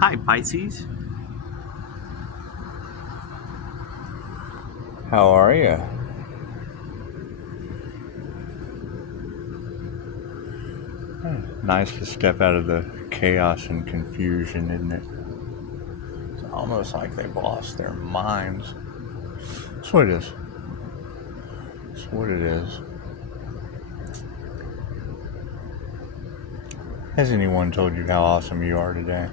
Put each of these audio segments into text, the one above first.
Hi, Pisces. How are you? Nice to step out of the chaos and confusion, isn't it? It's almost like they've lost their minds. That's what it is. That's what it is. Has anyone told you how awesome you are today?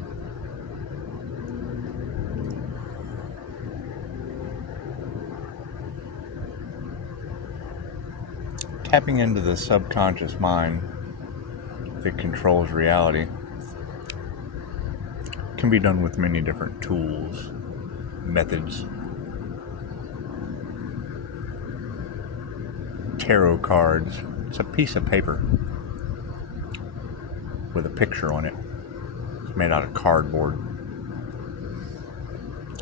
Tapping into the subconscious mind that controls reality can be done with many different tools, methods. Tarot cards. It's a piece of paper with a picture on it. It's made out of cardboard.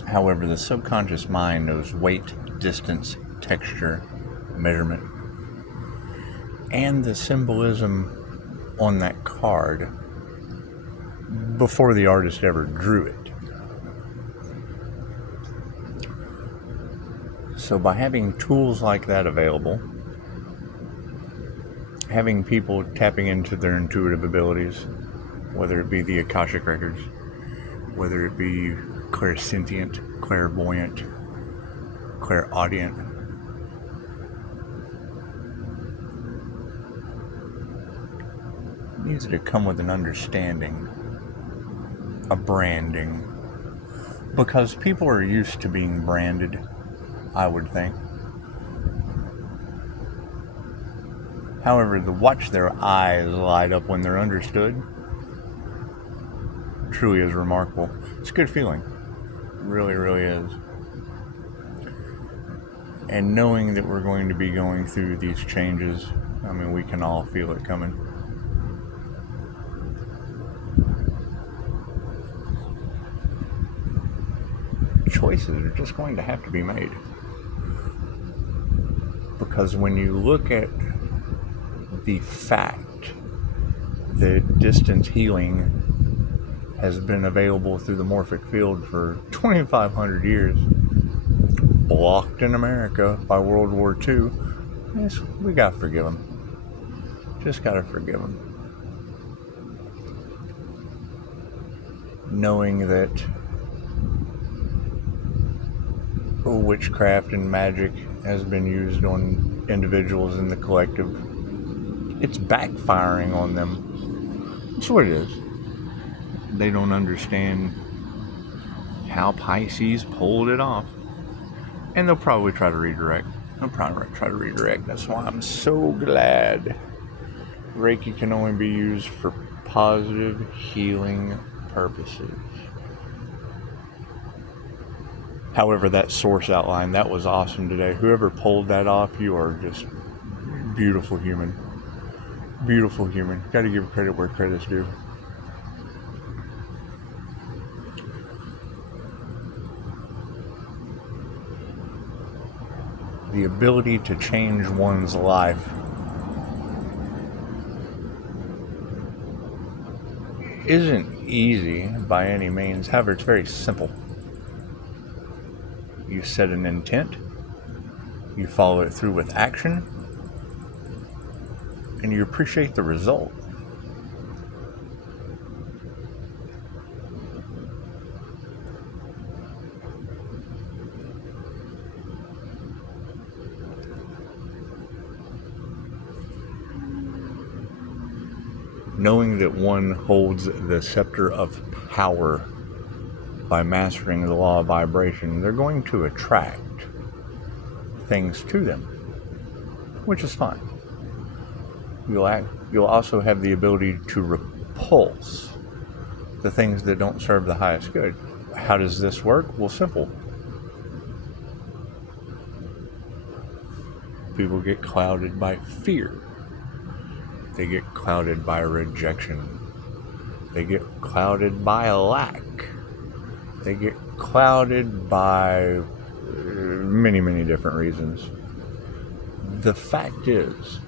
However, the subconscious mind knows weight, distance, texture, measurement, and the symbolism on that card before the artist ever drew it. So by having tools like that available, having people tapping into their intuitive abilities, whether it be the Akashic Records, whether it be clairsentient, clairvoyant, clairaudient, needs to come with an understanding, a branding, because people are used to being branded, I would think. However, to watch their eyes light up when they're understood truly is remarkable. It's a good feeling. It really, really is. And knowing that we're going to be going through these changes, I mean, we can all feel it coming. Choices are just going to have to be made. Because when you look at the fact that distance healing has been available through the morphic field for 2,500 years, blocked in America by World War II, yes, we gotta forgive them. Just gotta forgive them. Knowing that witchcraft and magic has been used on individuals in the collective, it's backfiring on them. That's what it is. They don't understand how Pisces pulled it off. And they'll probably try to redirect. That's why I'm so glad Reiki can only be used for positive healing purposes. However, that source outline, that was awesome today. Whoever pulled that off, you are just beautiful human. Beautiful human. Got to give credit where credit's due. The ability to change one's life isn't easy by any means. However, it's very simple. You set an intent, you follow it through with action, and you appreciate the result. Knowing that one holds the scepter of power by mastering the law of vibration, they're going to attract things to them, which is fine. You'll also have the ability to repulse the things that don't serve the highest good. How does this work? Well, simple. People get clouded by fear. They get clouded by rejection. They get clouded by lack. They get clouded by many, many different reasons. The fact is,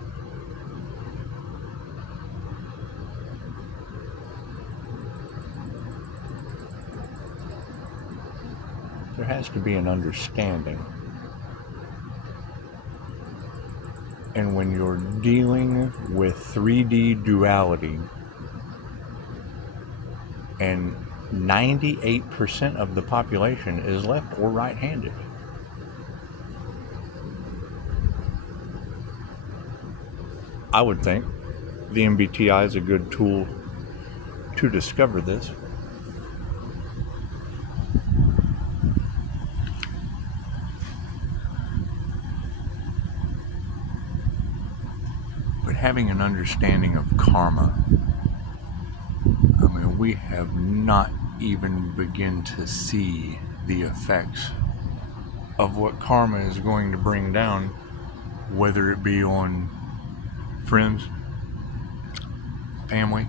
has to be an understanding. And when you're dealing with 3D duality, and 98% of the population is left or right-handed, I would think the MBTI is a good tool to discover this. But having an understanding of karma, I mean, we have not even begun to see the effects of what karma is going to bring down, whether it be on friends, family,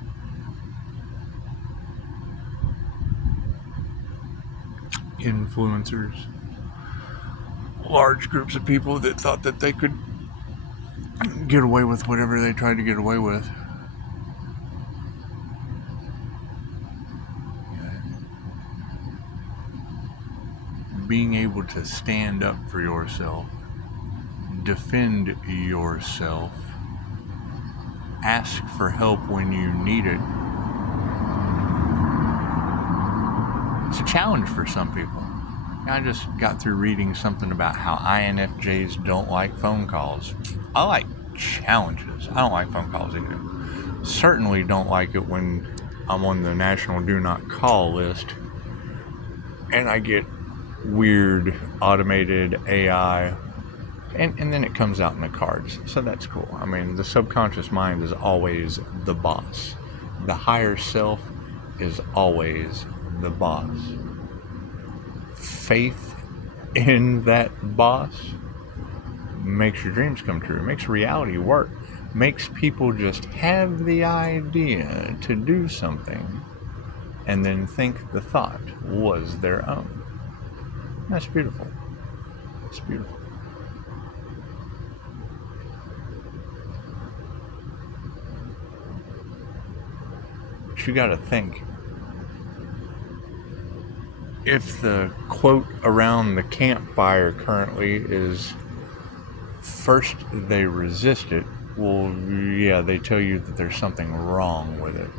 influencers, large groups of people that thought that they could get away with whatever they tried to get away with. Being able to stand up for yourself, defend yourself, ask for help when you need it. It's a challenge for some people. I just got through reading something about how INFJs don't like phone calls. I like challenges. I don't like phone calls either. Certainly don't like it when I'm on the national do not call list and I get weird automated AI, and then it comes out in the cards. So that's cool. I mean, the subconscious mind is always the boss. The higher self is always the boss. Faith in that boss makes your dreams come true, makes reality work, makes people just have the idea to do something and then think the thought was their own. That's beautiful. It's beautiful. But you gotta think, if the quote around the campfire currently is, first they resist it, well, yeah, they tell you that there's something wrong with it.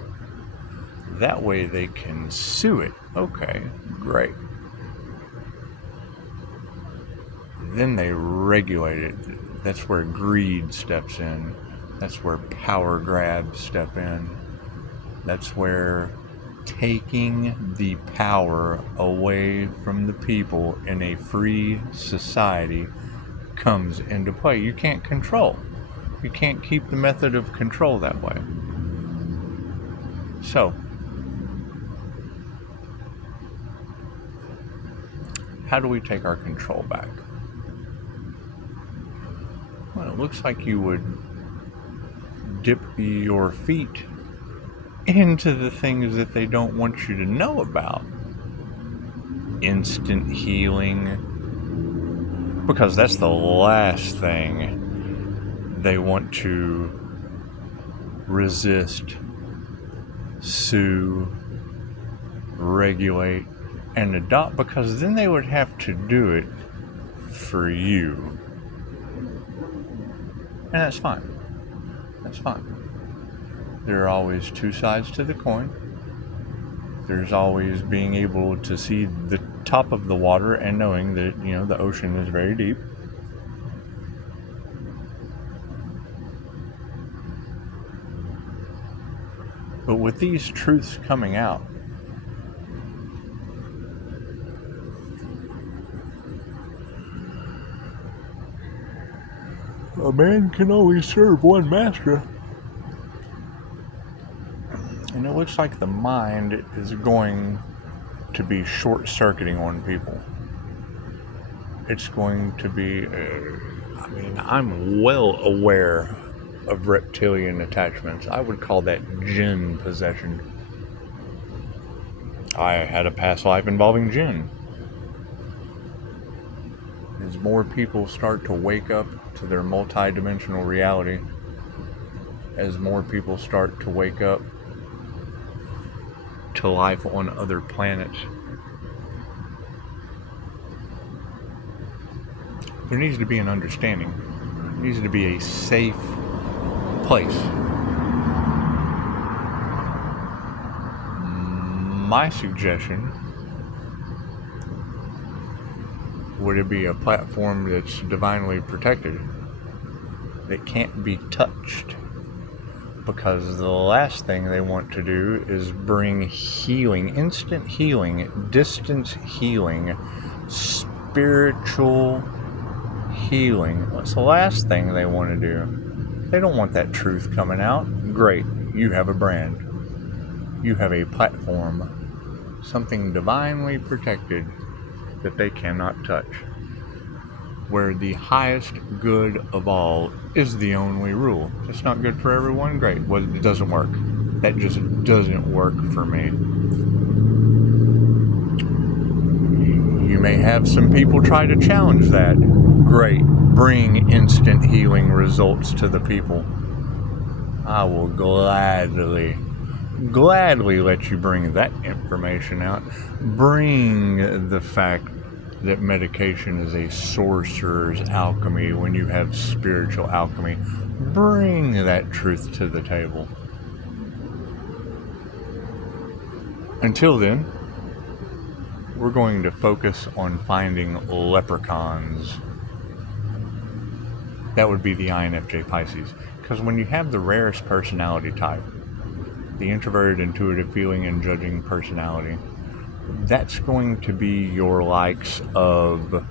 That way they can sue it. Okay, great. Then they regulate it. That's where greed steps in. That's where power grabs step in. That's where taking the power away from the people in a free society comes into play. You can't control. You can't keep the method of control that way. So, how do we take our control back? Well, it looks like you would dip your feet into the things that they don't want you to know about. Instant healing, because that's the last thing they want to resist, sue, regulate, and adopt, because then they would have to do it for you. And that's fine. That's fine. There are always two sides to the coin. There's always being able to see the top of the water and knowing that, you know, the ocean is very deep. But with these truths coming out, a man can only serve one master. And it looks like the mind is going to be short-circuiting on people. It's going to be, I'm well aware of reptilian attachments. I would call that jinn possession. I had a past life involving jinn. As more people start to wake up to their multi-dimensional reality, as more people start to wake up to life on other planets, There needs to be an understanding. There needs to be a safe place. My suggestion would it be a platform that's divinely protected, that can't be touched, because the last thing they want to do is bring healing, instant healing, distance healing, spiritual healing. That's the last thing they want to do. They don't want that truth coming out. Great, you have a brand, you have a platform, something divinely protected that they cannot touch, where the highest good of all is the only rule. If it's not good for everyone, great. Well, it doesn't work. That just doesn't work for me. You may have some people try to challenge that. Great. Bring instant healing results to the people. I will gladly let you bring that information out. Bring the fact that medication is a sorcerer's alchemy when you have spiritual alchemy. Bring that truth to the table. Until then, we're going to focus on finding leprechauns. That would be the INFJ Pisces. Because when you have the rarest personality type, the introverted, intuitive, feeling, and judging personality, that's going to be your likes of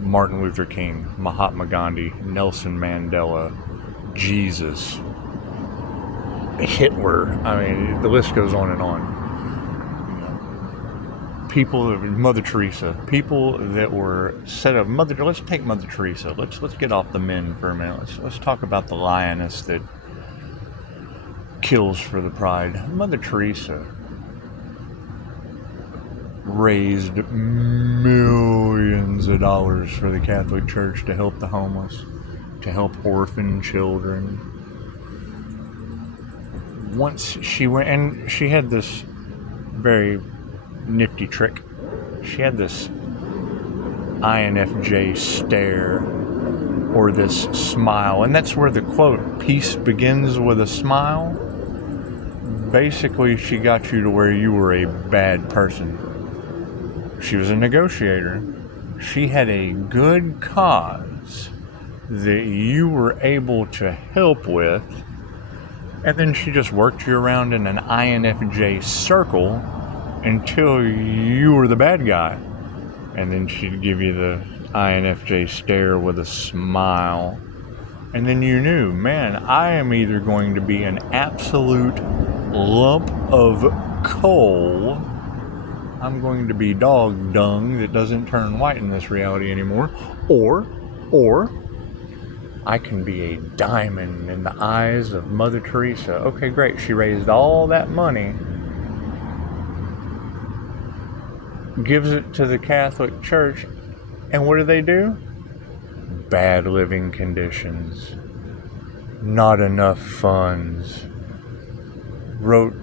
Martin Luther King, Mahatma Gandhi, Nelson Mandela, Jesus, Hitler. I mean, the list goes on and on. People, Mother Teresa, people that were set up. Let's take Mother Teresa. Let's get off the men for a minute. Let's talk about the lioness that kills for the pride. Mother Teresa raised millions of dollars for the Catholic Church to help the homeless, to help orphan children. Once she went, and she had this very nifty trick. She had this INFJ stare, or this smile, and that's where the quote, "Peace begins with a smile." Basically, she got you to where you were a bad person. She was a negotiator. She had a good cause that you were able to help with, and then she just worked you around in an INFJ circle until you were the bad guy. And then she'd give you the INFJ stare with a smile. And then you knew, man, I am either going to be an absolute lump of coal, I'm going to be dog dung that doesn't turn white in this reality anymore, or I can be a diamond in the eyes of Mother Teresa. Okay, great. She raised all that money, gives it to the Catholic Church, and what do? Bad living conditions, not enough funds, wrote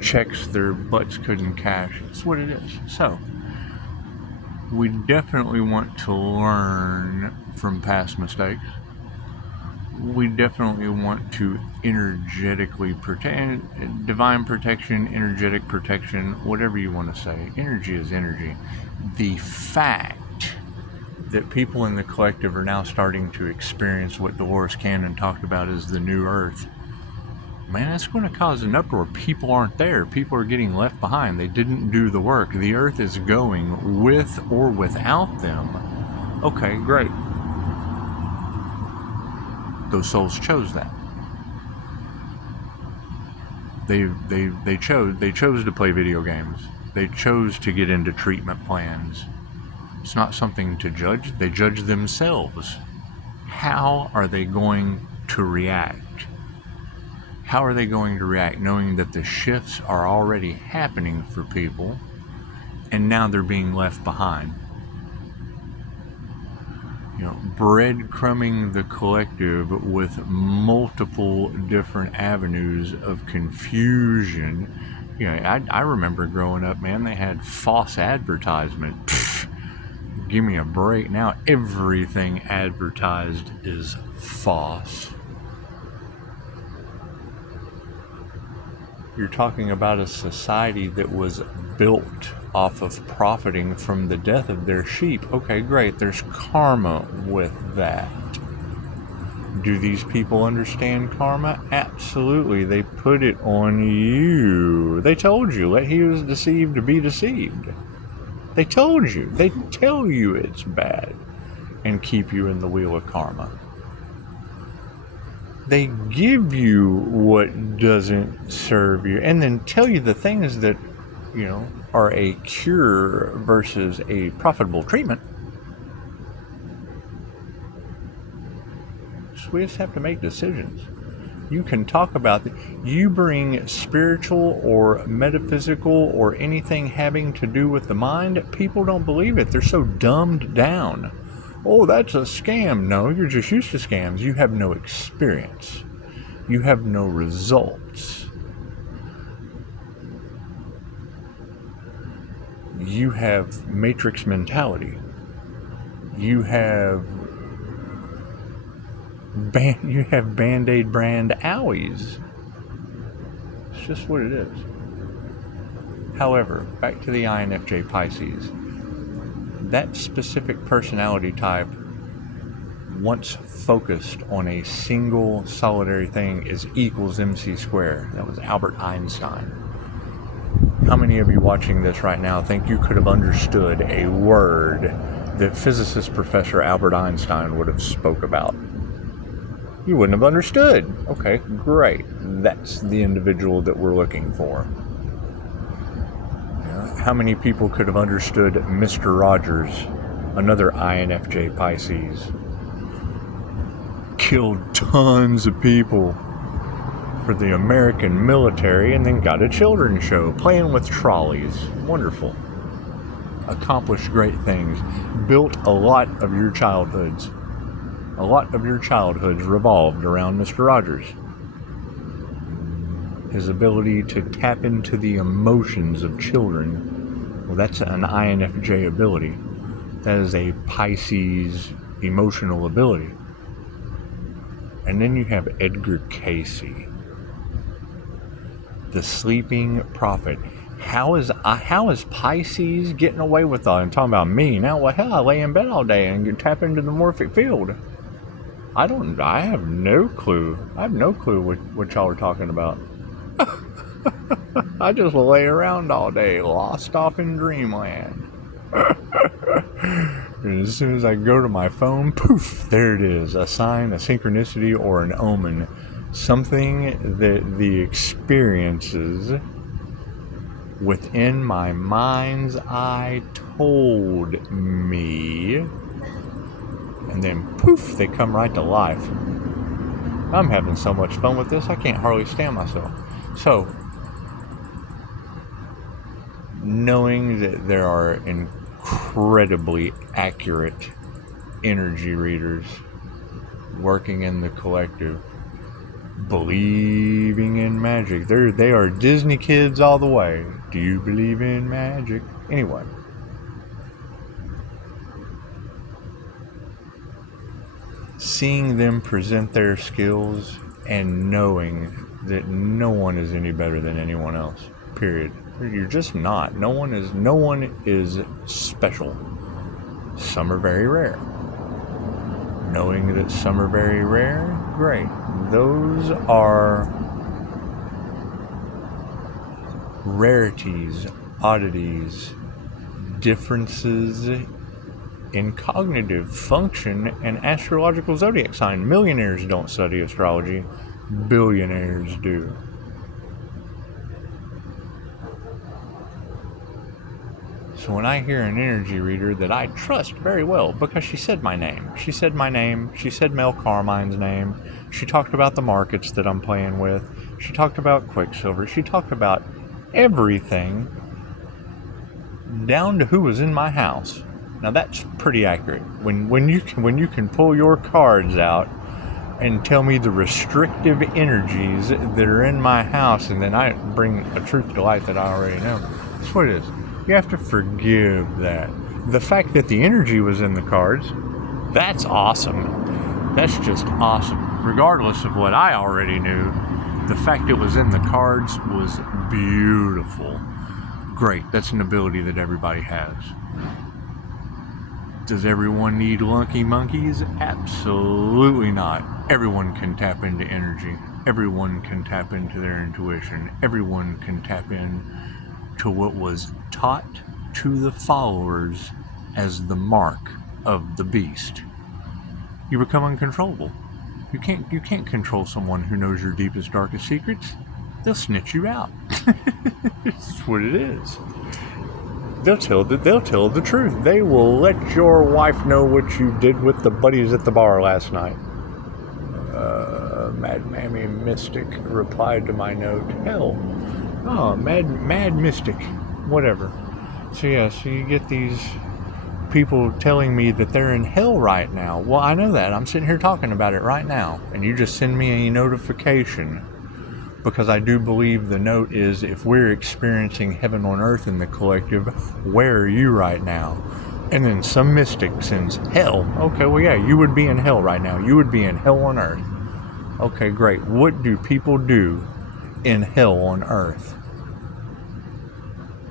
checks their butts couldn't cash. That's what it is. So, we definitely want to learn from past mistakes. We definitely want to energetically protect, divine protection, energetic protection, whatever you want to say. Energy is energy. The fact that people in the collective are now starting to experience what Dolores Cannon talked about as the new earth, man, that's going to cause an uproar. People aren't there. People are getting left behind. They didn't do the work. The earth is going with or without them. Okay, great. Those souls chose that. They chose to play video games. They chose to get into treatment plans. It's not something to judge. They judge themselves. How are they going to react? How are they going to react knowing that the shifts are already happening for people and now they're being left behind? You know, breadcrumbing the collective with multiple different avenues of confusion. You know, I remember growing up, man, they had false advertisement. give me a break. Now everything advertised is false. You're talking about a society that was built off of profiting from the death of their sheep. Okay, great. There's karma with that. Do these people understand karma? Absolutely. They put it on you. They told you, let he who is deceived to be deceived. They told you. They tell you it's bad and keep you in the wheel of karma. They give you what doesn't serve you and then tell you the things that, are a cure versus a profitable treatment. So we just have to make decisions. You can talk about you bring spiritual or metaphysical or anything having to do with the mind, people don't believe it. They're so dumbed down. Oh, that's a scam. No, you're just used to scams. You have no experience. You have no results. You have matrix mentality. You have Band-Aid brand owies. It's just what it is. However, back to the INFJ Pisces. That specific personality type, once focused on a single solitary thing, is equals MC squared. That was Albert Einstein. How many of you watching this right now think you could have understood a word that physicist Professor Albert Einstein would have spoke about? You wouldn't have understood. Okay, great. That's the individual that we're looking for. How many people could have understood Mr. Rogers, another INFJ Pisces? Killed tons of people for the American military and then got a children's show playing with trolleys. Wonderful. Accomplished great things. Built a lot of your childhoods. A lot of your childhoods revolved around Mr. Rogers. His ability to tap into the emotions of children, well, that's an INFJ ability. That is a Pisces emotional ability. And then you have Edgar Cayce, the sleeping prophet. How is Pisces getting away with that? I'm talking about me now. Well, hell, I lay in bed all day and tap into the morphic field. I have no clue. I have no clue what y'all are talking about. I just lay around all day, lost off in dreamland. And as soon as I go to my phone, poof, there it is. A sign, a synchronicity, or an omen. Something that the experiences within my mind's eye told me. And then poof, they come right to life. I'm having so much fun with this, I can't hardly stand myself. So, knowing that there are incredibly accurate energy readers working in the collective, believing in magic. They are Disney kids all the way. Do you believe in magic? Anyway. Seeing them present their skills and knowing that no one is any better than anyone else. Period. You're just not. No one is special. Some are very rare. Knowing that some are very rare, great. Those are rarities, oddities, differences in cognitive function and astrological zodiac sign. Millionaires don't study astrology. Billionaires do. So when I hear an energy reader that I trust very well, because she said my name, she said Mel Carmine's name, she talked about the markets that I'm playing with, she talked about Quicksilver, she talked about everything down to who was in my house. Now that's pretty accurate. When you can pull your cards out and tell me the restrictive energies that are in my house, and then I bring a truth to light that I already know. That's what it is. You have to forgive that. The fact that the energy was in the cards, that's awesome. That's just awesome. Regardless of what I already knew, the fact it was in the cards was beautiful. Great, that's an ability that everybody has. Does everyone need lunky monkeys? Absolutely not. Everyone can tap into energy. Everyone can tap into their intuition. Everyone can tap in to what was taught to the followers as the mark of the beast. You become uncontrollable. You can't control someone who knows your deepest, darkest secrets. They'll snitch you out. That's what it is. They'll tell the truth. They will let your wife know what you did with the buddies at the bar last night. Mad Mammy Mystic replied to my note. Hell. Oh, Mad Mystic. Whatever. So you get these people telling me that they're in hell right now. Well, I know that. I'm sitting here talking about it right now. And you just send me a notification. Because I do believe the note is, if we're experiencing heaven on earth in the collective, where are you right now? And then some mystic sends hell. Okay, well, yeah, you would be in hell right now. You would be in hell on earth. Okay, great. What do people do in hell on earth?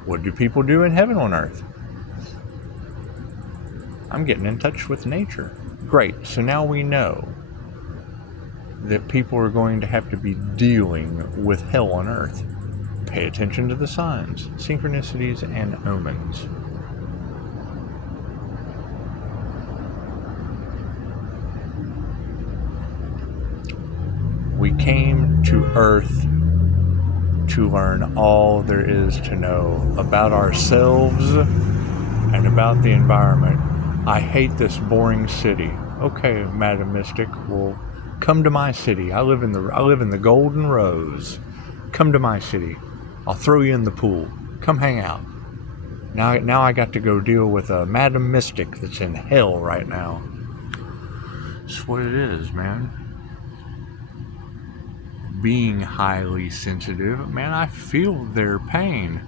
What do people do in heaven on earth? I'm getting in touch with nature. Great. So now we know that people are going to have to be dealing with hell on earth. Pay attention to the signs, synchronicities, and omens. We came to earth to learn all there is to know about ourselves and about the environment. I hate this boring city. Okay, Madam Mystic, well, come to my city. I live in the Golden Rose. Come to my city. I'll throw you in the pool. Come hang out. Now I got to go deal with a Madam Mystic that's in hell right now. That's what it is, man. Being highly sensitive, man, I feel their pain.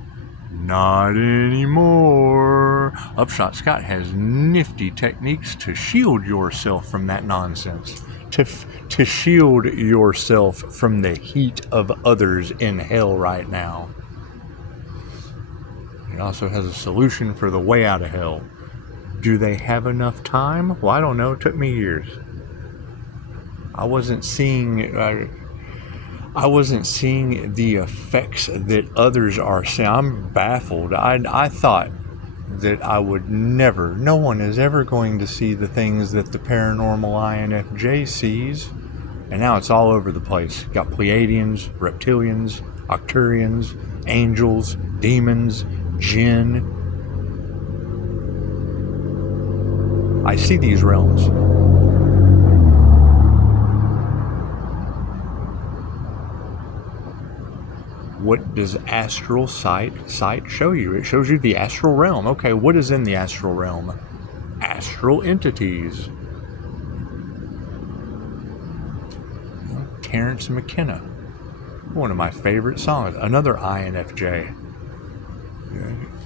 Not anymore. Upshot Scott has nifty techniques to shield yourself from that nonsense. To shield yourself from the heat of others in hell right now. He also has a solution for the way out of hell. Do they have enough time? Well, I don't know. It took me years. I wasn't seeing the effects that others are seeing. I'm baffled. I thought that I would never, no one is ever going to see the things that the paranormal INFJ sees. And now it's all over the place. Got Pleiadians, reptilians, Arcturians, angels, demons, jinn. I see these realms. What does astral sight show you? It shows you the astral realm. Okay, what is in the astral realm? Astral entities. Terrence McKenna, one of my favorite songs. Another INFJ.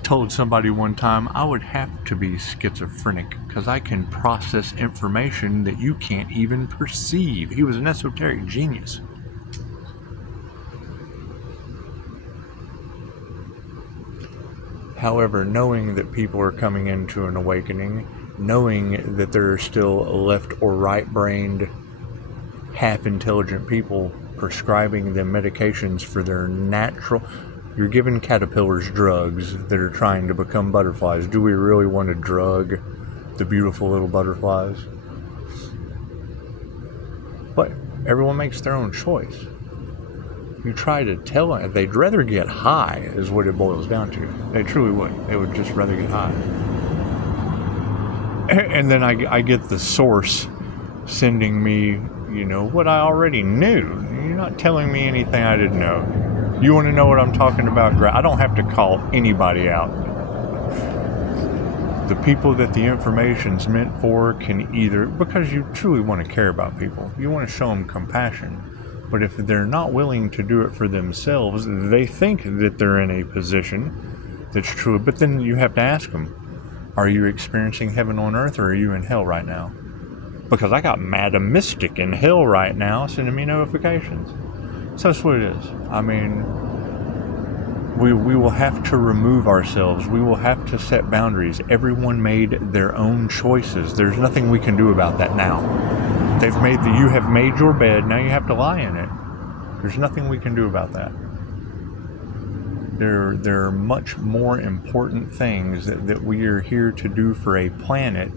Told somebody one time I would have to be schizophrenic because I can process information that you can't even perceive. He was an esoteric genius. However, knowing that people are coming into an awakening, knowing that there are still left or right-brained, half-intelligent people prescribing them medications for their natural... You're giving caterpillars drugs that are trying to become butterflies. Do we really want to drug the beautiful little butterflies? But everyone makes their own choice. You try to tell them, they'd rather get high, is what it boils down to. They truly would. They would just rather get high. And then I get the source sending me, what I already knew. You're not telling me anything I didn't know. You want to know what I'm talking about? I don't have to call anybody out. The people that the information's meant for can either, because you truly want to care about people, you want to show them compassion. But if they're not willing to do it for themselves, they think that they're in a position that's true. But then you have to ask them, Are you experiencing heaven on earth, or are you in hell right now? Because I got Madam Mystic in hell right now sending me notifications. So that's what it is. I mean, we will have to remove ourselves. We will have to set boundaries. Everyone made their own choices. There's nothing we can do about that now. You have made your bed, now you have to lie in it. There's nothing we can do about that. There are much more important things that we are here to do for a planet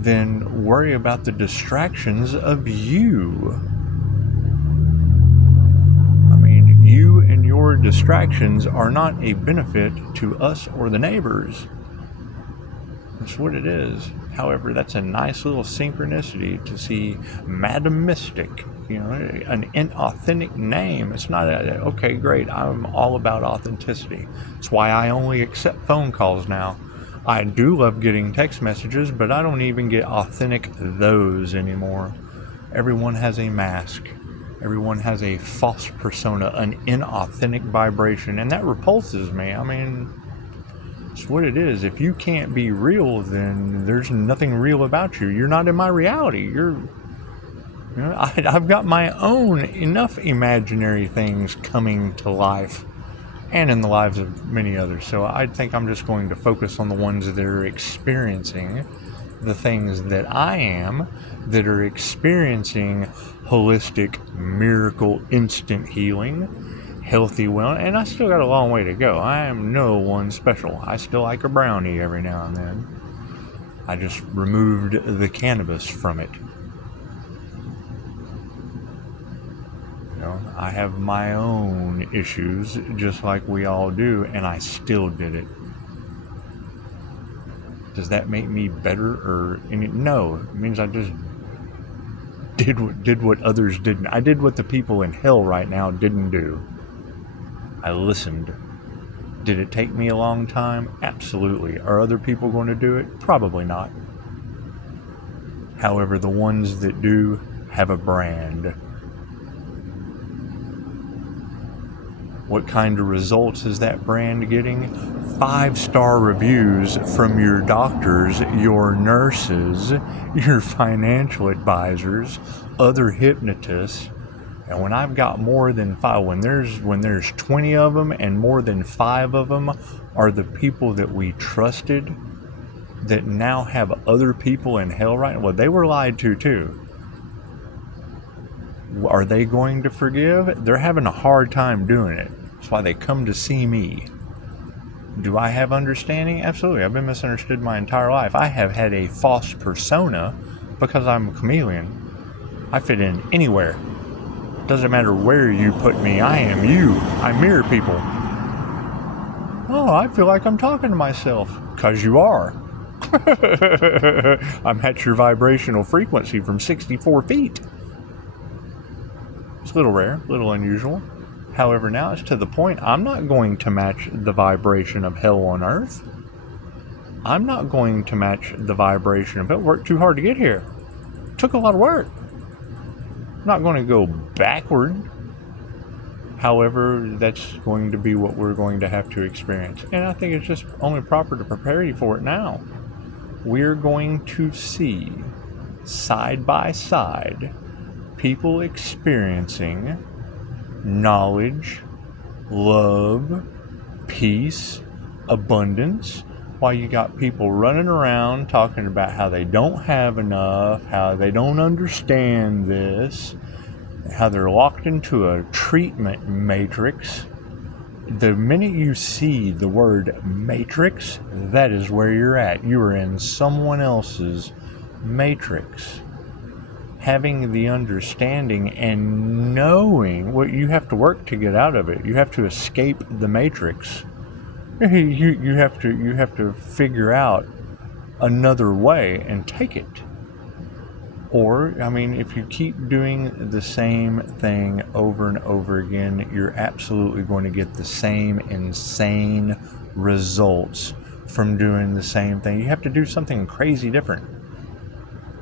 than worry about the distractions of you. I mean, you and your distractions are not a benefit to us or the neighbors. That's what it is. However, that's a nice little synchronicity to see Madam Mystic, an inauthentic name. It's not okay, great, I'm all about authenticity. That's why I only accept phone calls now. I do love getting text messages, but I don't even get authentic those anymore. Everyone has a mask. Everyone has a false persona, an inauthentic vibration, and that repulses me. I mean, it's what it is. If you can't be real, then there's nothing real about you. You're not in my reality. I've got my own enough imaginary things coming to life, and in the lives of many others. So I think I'm just going to focus on the ones that are experiencing the things that I am, that are experiencing holistic, miracle, instant healing, healthy wellness. And I still got a long way to go. I am no one special. I still like a brownie every now and then. I just removed the cannabis from it. I have my own issues, just like we all do, and I still did it. Does that make me better no? It means I just did what others didn't. I did what the people in hell right now didn't do. I listened. Did it take me a long time? Absolutely. Are other people going to do it? Probably not. However, the ones that do have a brand. What kind of results is that brand getting? 5-star reviews from your doctors, your nurses, your financial advisors, other hypnotists. And when I've got more than 5, when there's 20 of them and more than 5 of them are the people that we trusted that now have other people in hell right now, well, they were lied to too. Are they going to forgive? They're having a hard time doing it. That's why they come to see me. Do I have understanding? Absolutely. I've been misunderstood my entire life. I have had a false persona because I'm a chameleon. I fit in anywhere. Doesn't matter where you put me. I am you. I mirror people. Oh, I feel like I'm talking to myself. 'Cause you are. I'm at your vibrational frequency from 64 feet. It's a little rare, a little unusual. However, now it's to the point I'm not going to match the vibration of hell on earth. I'm not going to match the vibration of it. Worked too hard to get here. Took a lot of work. I'm not going to go backward. However, that's going to be what we're going to have to experience. And I think it's just only proper to prepare you for it now. We're going to see, side by side, people experiencing knowledge, love, peace, abundance, while you got people running around talking about how they don't have enough, how they don't understand this, how they're locked into a treatment matrix. The minute you see the word matrix, that is where you're at. You are in someone else's matrix. Having the understanding and knowing what you have to work to get out of it. You have to escape the matrix. You have to figure out another way and take it. Or, I mean, if you keep doing the same thing over and over again, you're absolutely going to get the same insane results from doing the same thing. You have to do something crazy different.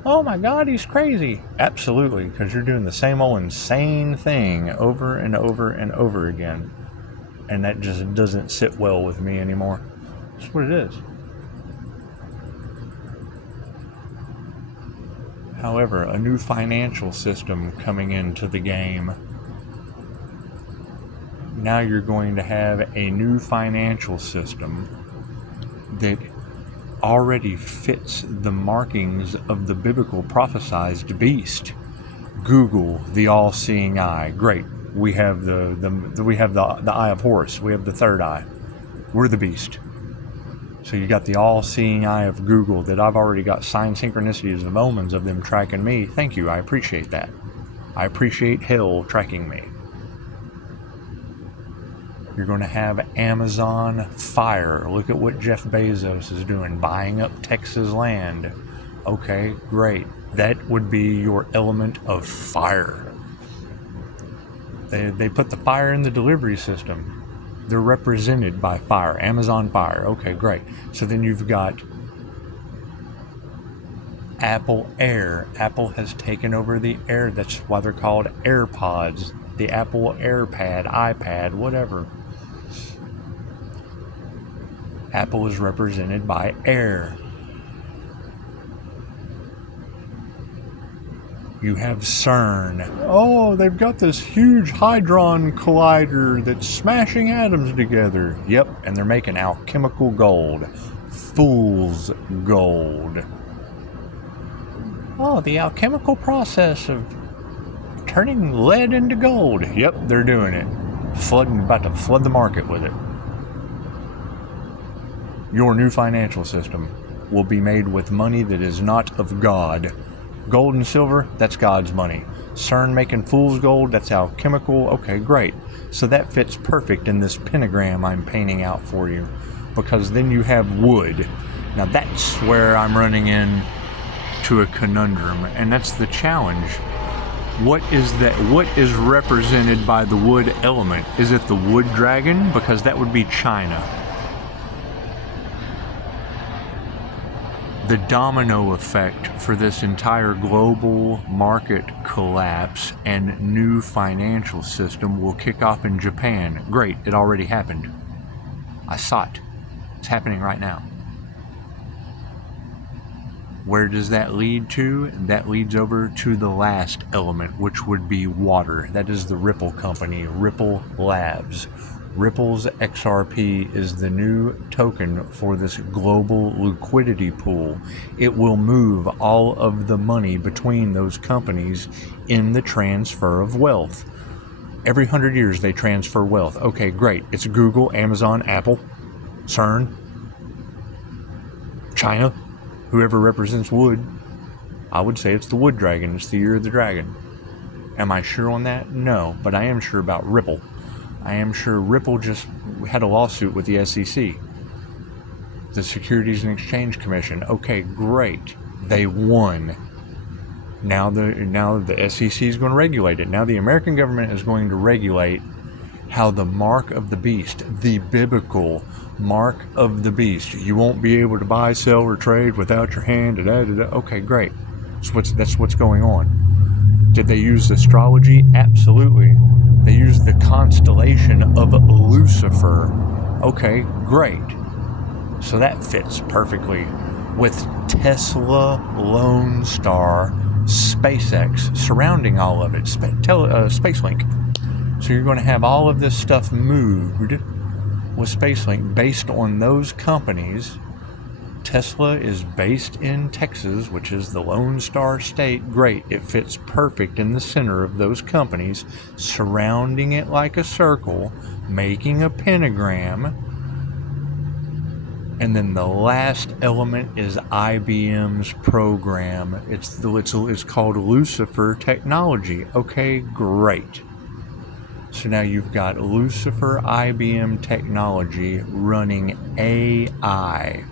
Oh my God, he's crazy. Absolutely, because you're doing the same old insane thing over and over and over again. And that just doesn't sit well with me anymore. That's what it is. However, a new financial system coming into the game. Now you're going to have a new financial system that already fits the markings of the biblical prophesied beast. Google, the all-seeing eye. Great. We have the eye of Horus. We have the third eye. We're the beast. So you got the all-seeing eye of Google that I've already got sign synchronicities of omens of them tracking me. Thank you. I appreciate that. I appreciate hell tracking me. You're going to have Amazon Fire. Look at what Jeff Bezos is doing, buying up Texas land. Okay, great. That would be your element of fire. They put the fire in the delivery system. They're represented by fire. Amazon Fire. Okay, great. So then you've got Apple Air. Apple has taken over the Air. That's why they're called AirPods. The Apple AirPad, iPad, whatever. Apple is represented by air. You have CERN. Oh, they've got this huge hadron collider that's smashing atoms together. Yep, and they're making alchemical gold. Fool's gold. Oh, the alchemical process of turning lead into gold. Yep, they're doing it. About to flood the market with it. Your new financial system will be made with money that is not of God. Gold and silver, that's God's money. CERN making fool's gold, that's alchemical. Okay, great. So that fits perfect in this pentagram I'm painting out for you, because then you have wood. Now that's where I'm running in to a conundrum, and that's the challenge. What is that? What is represented by the wood element? Is it the wood dragon? Because that would be China. The domino effect for this entire global market collapse and new financial system will kick off in Japan. Great, it already happened. I saw it. It's happening right now. Where does that lead to? That leads over to the last element, which would be water. That is the Ripple company, Ripple Labs. Ripple's XRP is the new token for this global liquidity pool. It will move all of the money between those companies in the transfer of wealth. Every 100 years they transfer wealth. Okay, great. It's Google, Amazon, Apple, CERN, China, whoever represents wood. I would say it's the wood dragon. It's the year of the dragon. Am I sure on that? No, but I am sure about Ripple. I am sure Ripple just had a lawsuit with the SEC, the Securities and Exchange Commission. Okay, great. They won. Now the SEC is going to regulate it. Now the American government is going to regulate how the mark of the beast, the biblical mark of the beast, you won't be able to buy, sell, or trade without your hand. Okay, great. That's what's going on. Did they use astrology? Absolutely. They used the constellation of Lucifer. Okay, great. So that fits perfectly with Tesla, Lone Star, SpaceX surrounding all of it, SpaceLink. So you're going to have all of this stuff moved with SpaceLink based on those companies. Tesla is based in Texas, which is the Lone Star State. Great. It fits perfect in the center of those companies, surrounding it like a circle, making a pentagram. And then the last element is IBM's program. It's called Lucifer technology. Okay, great. So now you've got Lucifer IBM technology running AI.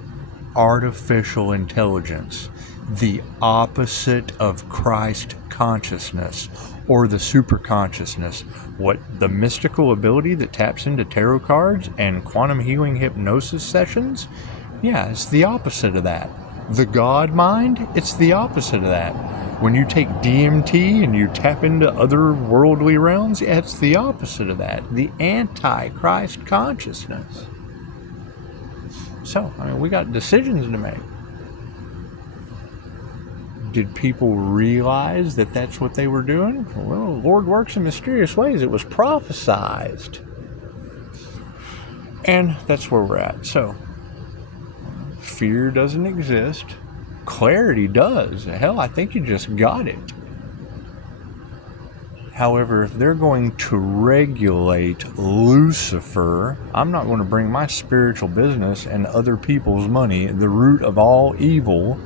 Artificial intelligence, the opposite of Christ consciousness or the super consciousness. What, the mystical ability that taps into tarot cards and quantum healing hypnosis sessions? Yeah, it's the opposite of that. The God mind, it's the opposite of that. When you take DMT and you tap into other worldly realms, yeah, it's the opposite of that. The anti-Christ consciousness. So, we got decisions to make. Did people realize that that's what they were doing? Well, the Lord works in mysterious ways. It was prophesized. And that's where we're at. So, fear doesn't exist. Clarity does. Hell, I think you just got it. However, if they're going to regulate Lucifer, I'm not going to bring my spiritual business and other people's money, the root of all evil,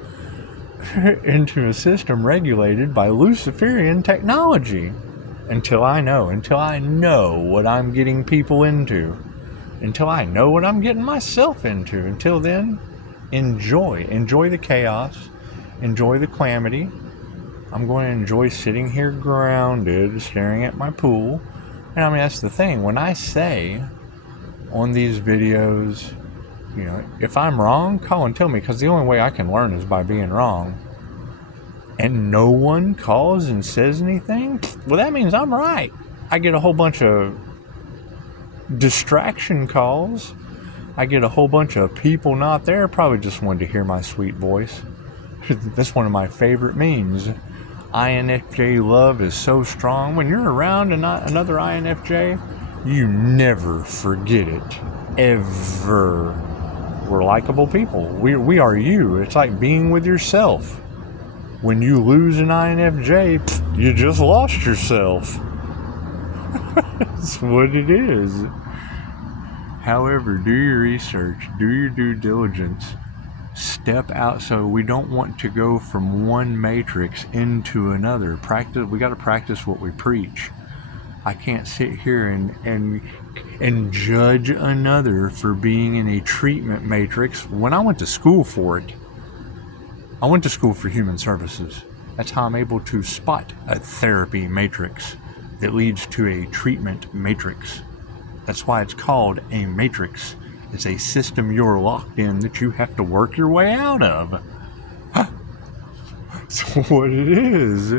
into a system regulated by Luciferian technology. Until I know what I'm getting people into. Until I know what I'm getting myself into. Until then, enjoy the chaos, enjoy the calamity. I'm going to enjoy sitting here grounded, staring at my pool. And I mean, that's the thing. When I say on these videos, you know, if I'm wrong, call and tell me, because the only way I can learn is by being wrong. And no one calls and says anything, well, that means I'm right. I get a whole bunch of distraction calls. I get a whole bunch of people not there, probably just wanted to hear my sweet voice. That's one of my favorite memes. INFJ love is so strong. When you're around another INFJ, you never forget it. Ever. We're likable people. We are you. It's like being with yourself. When you lose an INFJ, you just lost yourself. That's what it is. However, do your research, do your due diligence, step out. So we don't want to go from one matrix into another. We got to practice what we preach. I can't sit here and judge another for being in a treatment matrix when I went to school for it. I went to school for human services. That's how I'm able to spot a therapy matrix that leads to a treatment matrix. That's why it's called a matrix. It's a system you're locked in that you have to work your way out of. That's what it is.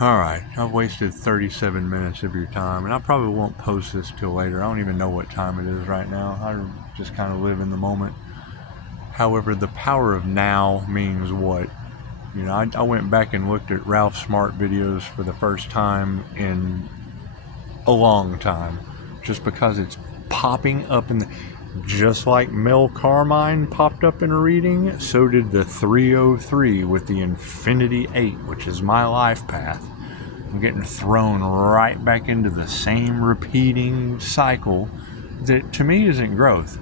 Alright, I've wasted 37 minutes of your time, and I probably won't post this till later. I don't even know what time it is right now. I just kind of live in the moment. However, the power of now means what? You know, I went back and looked at Ralph Smart videos for the first time in a long time, just because it's popping up just like Mel Carmine popped up in a reading, so did the 303 with the Infinity 8, which is my life path. I'm getting thrown right back into the same repeating cycle that to me isn't growth.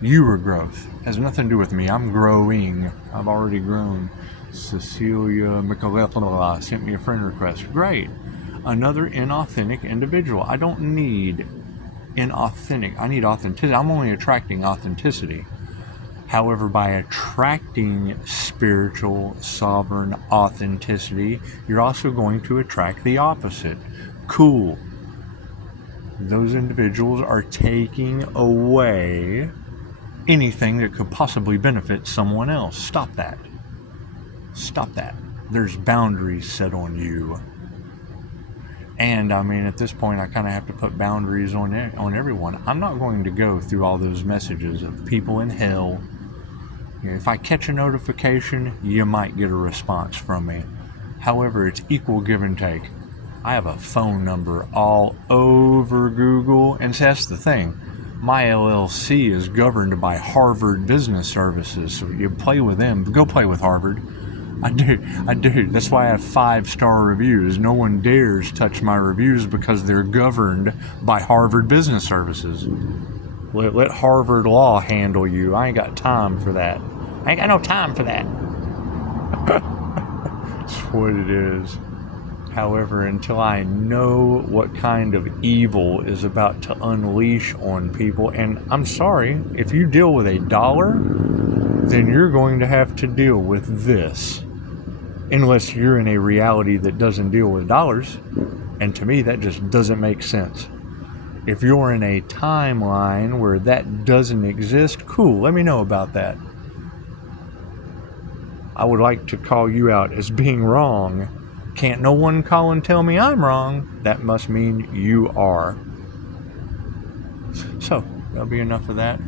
You are growth. It has nothing to do with me. I'm growing. I've already grown. Cecilia Michaela sent me a friend request. Great. Another inauthentic individual. I don't need inauthentic. I need authenticity. I'm only attracting authenticity. However, by attracting spiritual, sovereign authenticity, you're also going to attract the opposite. Cool. Those individuals are taking away anything that could possibly benefit someone else. Stop that. Stop that. There's boundaries set on you. And I mean, at this point, I kind of have to put boundaries on everyone. I'm not going to go through all those messages of people in hell. You know, if I catch a notification, you might get a response from me. However, it's equal give and take. I have a phone number all over Google, and so that's the thing. My LLC is governed by Harvard Business Services, so you play with them. Go play with Harvard. I do. That's why I have 5-star reviews. No one dares touch my reviews because they're governed by Harvard Business Services. Let Harvard Law handle you. I ain't got time for that. I ain't got no time for that. That's what it is. However, until I know what kind of evil is about to unleash on people, and I'm sorry, if you deal with $1, then you're going to have to deal with this. Unless you're in a reality that doesn't deal with dollars. And to me, that just doesn't make sense. If you're in a timeline where that doesn't exist, cool, let me know about that. I would like to call you out as being wrong. Can't no one call and tell me I'm wrong. That must mean you are. So, that'll be enough of that.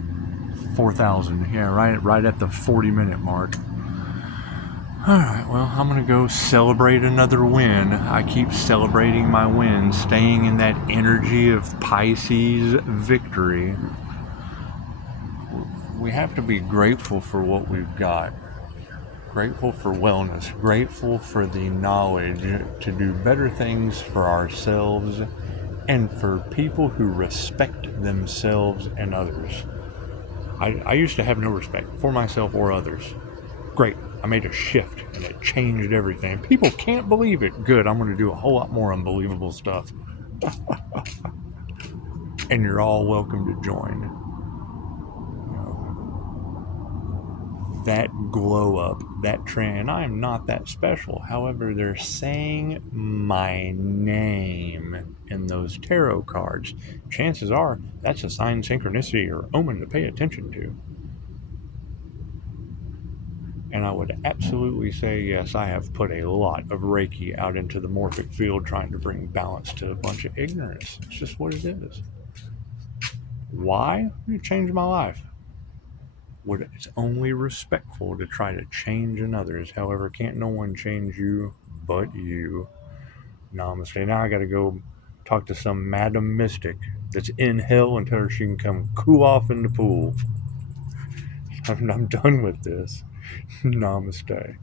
4,000, yeah, right at the 40-minute mark. Alright, well, I'm gonna go celebrate another win. I keep celebrating my wins, staying in that energy of Pisces victory. We have to be grateful for what we've got. Grateful for wellness. Grateful for the knowledge to do better things for ourselves and for people who respect themselves and others. I used to have no respect for myself or others. Great. I made a shift and it changed everything. People can't believe it. Good. I'm going to do a whole lot more unbelievable stuff. And you're all welcome to join. That glow up, that trend. I'm not that special. However, they're saying my name in those tarot cards. Chances are that's a sign, synchronicity, or omen to pay attention to. And I would absolutely say, yes, I have put a lot of Reiki out into the morphic field trying to bring balance to a bunch of ignorance. It's just what it is. Why? It changed my life. It's only respectful to try to change in others. However, can't no one change you but you. Namaste. Now I gotta go talk to some Madam Mystic that's in hell and tell her she can come cool off in the pool. I'm done with this. Namaste.